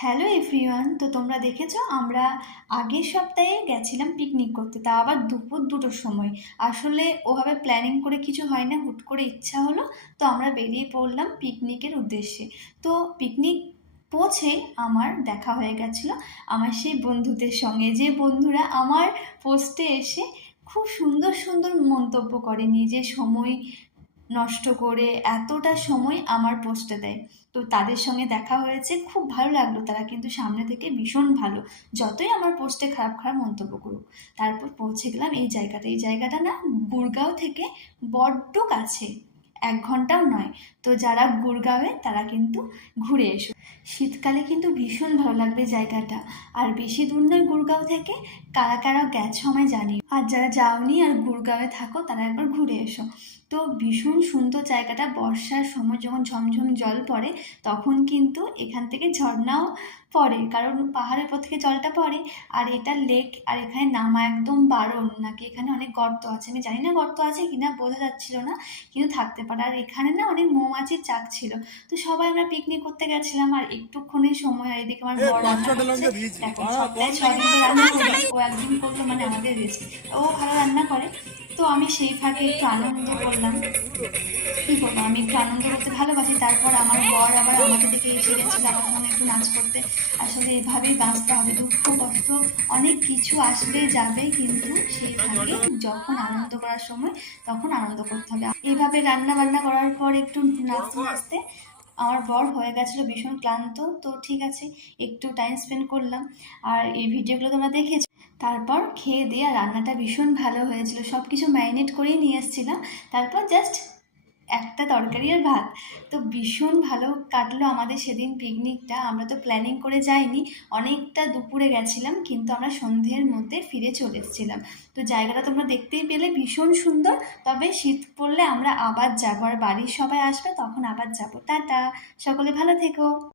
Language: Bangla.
হ্যালো এভরিওয়ান, তো তোমরা দেখেছো আমরা আগের সপ্তাহে গেছিলাম পিকনিক করতে, তা আবার দুপুর 2টোর সময়। আসলে ওভাবে প্ল্যানিং করে কিছু হয় না, হুট করে ইচ্ছা হলো, তো আমরা বেরিয়ে পড়লাম পিকনিকের উদ্দেশ্যে। তো পিকনিক পৌঁছে আমার দেখা হয়ে গেছিলো আমার সেই বন্ধুদের সঙ্গে, যে বন্ধুরা আমার পোস্টে এসে খুব সুন্দর সুন্দর মন্তব্য করে, নিজে সময় নষ্ট করে এতটা সময় আমার পোস্টে দেয়। তো তাদের সঙ্গে দেখা হয়েছে, খুব ভালো লাগলো। তারা কিন্তু সামনে থেকে ভীষণ ভালো, যতই আমার পোস্টে খারাপ খারাপ মন্তব্য করুক। তারপর পৌঁছে গেলাম এই জায়গাটা না গুড়গাঁও থেকে বড্ড কাছে, 1 ঘন্টাও নয়। তো যারা গুড়গাঁওয়ে তারা কিন্তু ঘুরে এসো, শীতকালে কিন্তু ভীষণ ভালো লাগবে জায়গাটা। আর বেশি দূর নয় গুড়গাঁও থেকে, কারা কারা গেছো আমায় জানিও, আর যারা যাওনি আর গুড়গাঁওয়ে থাকো তারা একবার ঘুরে এসো। তো ভীষণ সুন্দর জায়গাটা, বর্ষার সময় যখন ঝমঝম জল পড়ে তখন কিন্তু এখান থেকে ঝর্ণাও পড়ে, কারণ পাহাড়ের উপর থেকে জলটা পড়ে। আর এটা লেক, আর এখানে নামা একদম বারণ, নাকি এখানে অনেক গর্ত আছে, আমি জানি না গর্ত আছে কিনা, বোঝা যাচ্ছিল না, কিন্তু থাকতে পারে। আর এখানে না অনেক মৌমাছির চাক ছিল। তো সবাই আমরা পিকনিক করতে গেছিলাম, আর একটুক্ষণের সময়, আর এদিকে আমার বর রান্না করছে। দেখো, সপ্তাহে 6 দিন তো রান্না করি, ও একদিন করলো মানে আমাদের রেস্ট। ও ভালো রান্না করে, তো আমি সেই ফাঁকে একটু আনন্দ করলাম। কি করবো, আমি একটু আনন্দ করতে ভালোবাসি। তারপর আমার বর আবার আমাকে দেখে এসে গেছিল আমার সঙ্গে একটু নাচ করতে। আসলে এভাবেই বাঁচতে হবে, দুঃখ কষ্ট অনেক কিছু আসবে যাবে, কিন্তু সেই ফাঁকে যখন আনন্দ করার সময় তখন আনন্দ করতে হবে। এইভাবে রান্না বান্না করার পর একটু নাচতে নাচতে আমার বর হয়ে গেছিলো ভীষণ ক্লান্ত। তো ঠিক আছে, একটু টাইম স্পেন্ড করলাম, আর এই ভিডিওগুলো তোমরা দেখেছো। তারপর খেয়ে দিয়ে, আর রান্নাটা ভীষণ ভালো হয়েছিল, সব কিছু ম্যারিনেট করেই নিয়ে এসেছিলাম। তারপর জাস্ট একটা তরকারি আর ভাত। তো ভীষণ ভালো কাটলো আমাদের সেদিন পিকনিকটা। আমরা তো প্ল্যানিং করে যাইনি, অনেকটা দুপুরে গেছিলাম, কিন্তু আমরা সন্ধ্যের মধ্যে ফিরে চলে এসেছিলাম। তো জায়গাটা তোমরা দেখতেই পেলে, ভীষণ সুন্দর। তবে শীত পড়লে আমরা আবার যাবো, আর বাড়ির সবাই আসবে তখন আবার যাবো। টাটা, সকলে ভালো থেকো।